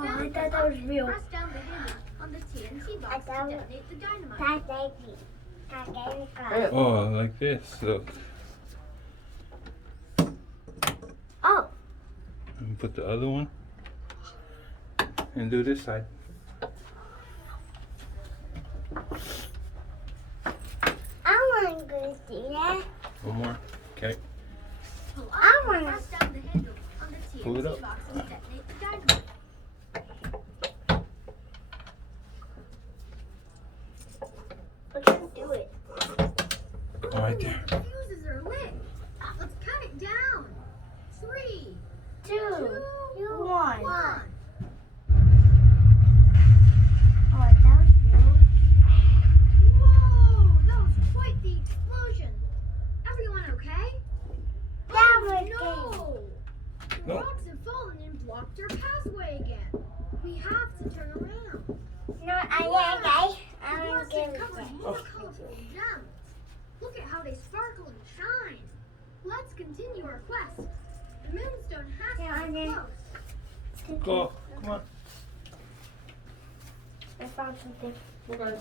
Oh, I thought that was real. Press down the handle on the TNT box to detonate the dynamite. Oh, like this. Look. Oh. And put the other one. And do this side. I want to go see that. One more. Okay. Pull I up wanna- and press down the handle on the Pull it TNT up. box to detonate the dynamite. I can't do it. Right there. The fuses are lit. Let's cut it down. 3, 2, 2, 1. 1. Oh, that was real. Whoa! That was quite the explosion. Everyone okay? That was No! The No. rocks have fallen and blocked our pathway again. We have to turn around. No, I Wow. guys. The I'm blast going to covers more colorful gems. Look at how they sparkle and shine. Let's continue our quest. The moonstone has Yeah, to be I know. close. Go. Come on. I found something. Okay.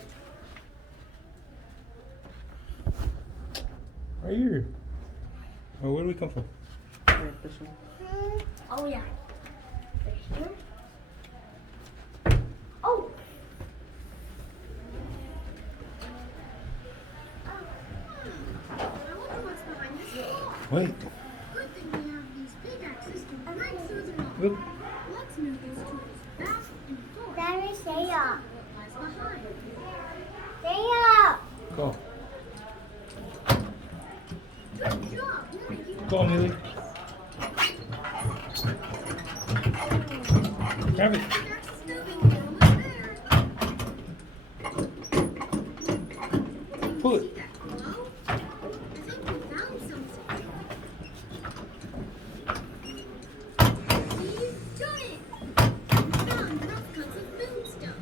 Right here. Oh, where do we come from? Oh, yeah. Here. Oh. I wonder what's behind this wall. Wait. Good thing we have these pickaxes to break through the wall. Look. Let's move these tools back and forth. That is to see Saya. what lies behind. Saya. Go. Good job. We're making Go, Millie. Grab it. pickaxes moving almost there. Pull it. See that glow? I think we found something. We've done it! We found rough cuts of moonstone.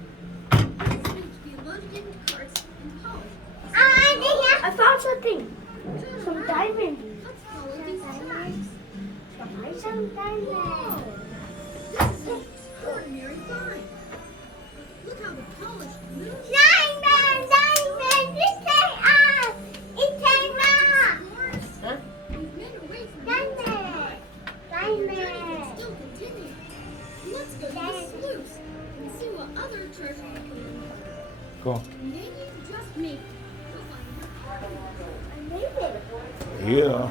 These need to be loaded into carts and polished. I found something. Turn Some around. diamond. Let's follow these tracks. Some diamond. Whoa! This is an extraordinary find. Look how the polished moonstone Diamond, diamond. This thing up. It's a rock. Huh? We've been away from Diamond. moonstone. Our journey can Diamond. still continue. Let's go to the sluice and see what other treasure we can find. Go. Maybe, just maybe, we'll find more. I made it. Yeah.